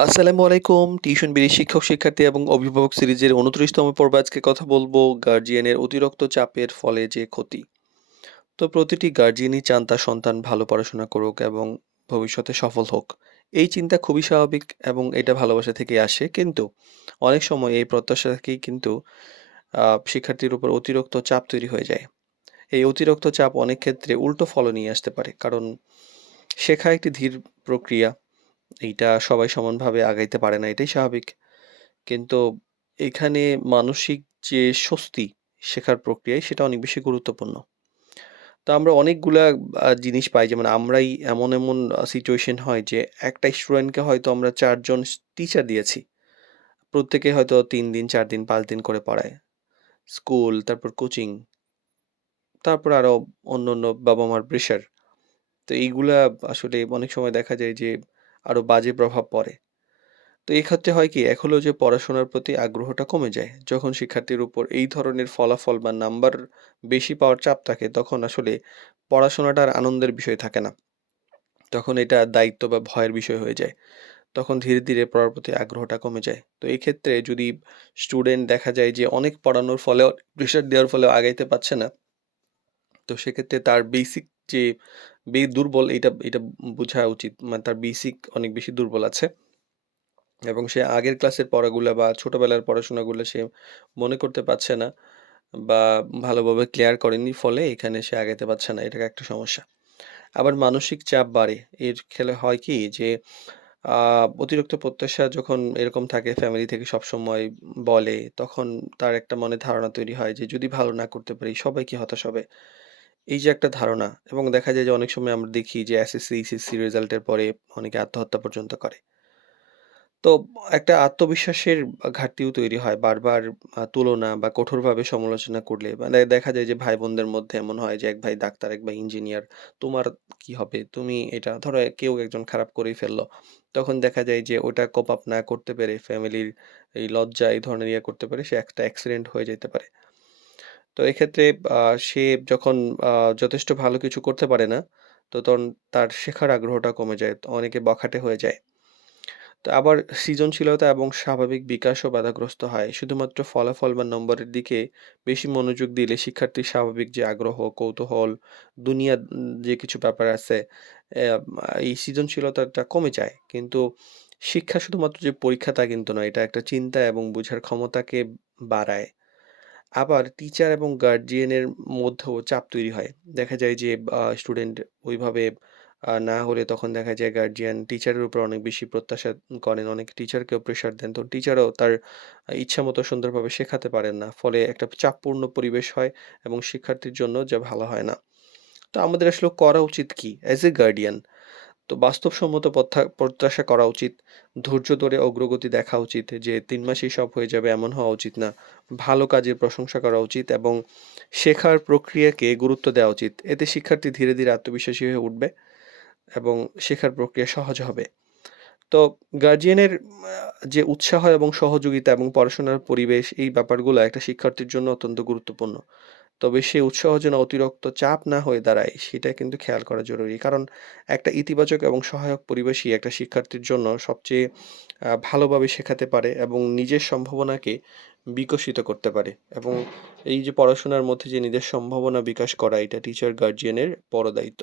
আসসালামু আলাইকুম। টিউশন বিড়ি শিক্ষক, শিক্ষার্থী এবং অভিভাবক সিরিজের ২৯তম পর্বে আজকে কথা বলবো গার্ডিয়ানের অতিরিক্ত চাপের ফলে যে ক্ষতি। তো প্রতিটি গার্ডিয়ানই চান তার সন্তান ভালো পড়াশোনা করুক এবং ভবিষ্যতে সফল হোক। এই চিন্তা খুবই স্বাভাবিক এবং এটা ভালোবাসা থেকেই আসে। কিন্তু অনেক সময় এই প্রত্যাশা থেকেই কিন্তু শিক্ষার্থীর উপর অতিরিক্ত চাপ তৈরি হয়ে যায়। এই অতিরিক্ত চাপ অনেক ক্ষেত্রে উল্টো ফলও নিয়ে আসতে পারে। কারণ শেখা একটি ধীর প্রক্রিয়া। এইটা সবাই সমানভাবে আগাইতে পারে না, এটাই স্বাভাবিক। কিন্তু এখানে মানসিক যে স্বস্তি শেখার প্রক্রিয়ায় সেটা অনেক বেশি গুরুত্বপূর্ণ। তো আমরা অনেকগুলা জিনিস পাই, যেমন আমরাই এমন সিচুয়েশন হয় যে একটা স্টুডেন্টকে হয়তো আমরা ৪ জন টিচার দিয়েছি। প্রত্যেকে হয়তো ৩ দিন, ৪ দিন, ৫ দিন করে পড়ায়। স্কুল, তারপর কোচিং, তারপর আরো অন্যান্য বাবা-মার প্রেশার। তো এইগুলা আসলে অনেক সময় দেখা যায় যে আরো বাজে প্রভাব পড়ে। তো এই ক্ষেত্রে হয় কি, এক হলো যে পড়াশোনার প্রতি আগ্রহটা কমে যায়। যখন শিক্ষার্থীর উপর এই ধরনের ফলাফল বা নাম্বার বেশি পাওয়ার চাপ থাকে, তখন আসলে পড়াশোনাটা আর আনন্দের বিষয় থাকে না। তখন এটা দায়িত্ব বা ভয়ের বিষয় হয়ে যায়। তখন ধীরে পড়ার প্রতি আগ্রহটা কমে যায়। তো এই ক্ষেত্রে যদি স্টুডেন্ট দেখা যায় যে অনেক পড়ানোর ফলেও, প্রেশার দেওয়ার ফলেও আগাইতে পারছে না, তো সেক্ষেত্রে তার বেসিক যে দুর্বল, এটা বোঝা উচিত। মানে তার বেসিক অনেক বেশি দুর্বল আছে। এবং সে আগের ক্লাসের পড়াগুলা বা ছোটবেলার পড়াশোনাগুলো সে মনে করতে পারছে না বা ভালোভাবে ক্লিয়ার করেনি, ফলে এখানে সে আগাইতে পারছে না। এটা একটা সমস্যা। আবার মানসিক চাপ বাড়ে। এর খেলে হয় কি যে আ অতিরিক্ত প্রত্যাশা যখন এরকম থাকে ফ্যামিলি থেকে সবসময় বলে, তখন তার একটা মনে ধারণা তৈরি হয় যে যদি ভালো না করতে পারি সবাই কি হতাশ হবে। এই যে একটা ধারণা, এবং দেখা যায় যে অনেক সময় আমরা দেখি যে এসএসসি, এইচএসসি রেজাল্টের পরে অনেকে আত্মহত্যা পর্যন্ত করে। তো একটা আত্মবিশ্বাসের ঘাটতিও তৈরি হয়। বারবার তুলনা বা কঠোরভাবে সমালোচনা করলে মানে দেখা যায় যে ভাই-বোনদের মধ্যে এমন হয় যে এক ভাই ডাক্তার, এক ভাই ইঞ্জিনিয়ার। তোমার কি হবে? তুমি এটা ধরো কেউ একজন খারাপ করেই ফেলল। তখন দেখা যায় যে ওটা কোপ আপ না করতে পেরে ফ্যামিলির এই লজ্জা এই ধরনের ইয়ে করতে পারে, সে একটা অ্যাক্সিডেন্ট হয়ে যেতে পারে। তো এক্ষেত্রে আ সে যখন আ যথেষ্ট ভালো কিছু করতে পারে না, তো তখন তার শেখার আগ্রহটা কমে যায়। তো অনেকে বখাটে হয়ে যায়। তো আবার সৃজনশীলতা এবং স্বাভাবিক বিকাশও বাধাগ্রস্ত হয়। শুধুমাত্র ফলাফল বা নম্বরের দিকে বেশি মনোযোগ দিলে শিক্ষার্থীর স্বাভাবিক যে আগ্রহ, কৌতূহল, দুনিয়ার যে কিছু ব্যাপার আছে, অ্যা এই সৃজনশীলতাটা কমে যায়। কিন্তু শিক্ষা শুধুমাত্র যে পরীক্ষা তা কিন্তু নয়। এটা একটা চিন্তা এবং বোঝার ক্ষমতাকে বাড়ায়। আবার টিচার এবং গার্ডিয়ানের মধ্যেও চাপ তৈরি হয়। দেখা যায় যে স্টুডেন্ট ওইভাবে না হলে তখন দেখা যায় গার্ডিয়ান টিচারের উপর অনেক বেশি প্রত্যাশা করেন। অনেক টিচারকেও প্রেশার দেন। তো টিচারও তার ইচ্ছামতো সুন্দরভাবে শেখাতে পারেন না। ফলে একটা চাপপূর্ণ পরিবেশ হয় এবং শিক্ষার্থীর জন্য যা ভালো হয় না। তো আমাদের আসলে করা উচিত কি অ্যাজ এ গার্ডিয়ান? তো বাস্তবসম্মত প্রত্যাশা করা উচিত। ধৈর্য ধরে অগ্রগতি দেখা উচিত যে ৩ মাসেই সব হয়ে যাবে এমন হওয়া উচিত না। ভালো কাজের প্রশংসা করা উচিত এবং শেখার প্রক্রিয়াকে গুরুত্ব দেওয়া উচিত। এতে শিক্ষার্থী ধীরে আত্মবিশ্বাসী হয়ে উঠবে এবং শেখার প্রক্রিয়া সহজ হবে। তো গার্ডিয়ানের যে উৎসাহ এবং সহযোগিতা এবং পড়াশোনার পরিবেশ, এই ব্যাপারগুলা একটা শিক্ষার্থীর জন্য অত্যন্ত গুরুত্বপূর্ণ। তবে সে উৎসাহ যেন অতিরিক্ত চাপ না হয়ে দাঁড়ায়, সেটা কিন্তু খেয়াল করা জরুরি। কারণ একটা ইতিবাচক এবং সহায়ক পরিবেশই একটা শিক্ষার্থীর জন্য সবচেয়ে ভালোভাবে শেখাতে পারে এবং নিজের সম্ভাবনাকে বিকশিত করতে পারে। এবং এই যে পড়াশোনার মধ্যে যে নিজের সম্ভাবনা বিকাশ করা, এটা টিচার গার্ডিয়ানের বড় দায়িত্ব।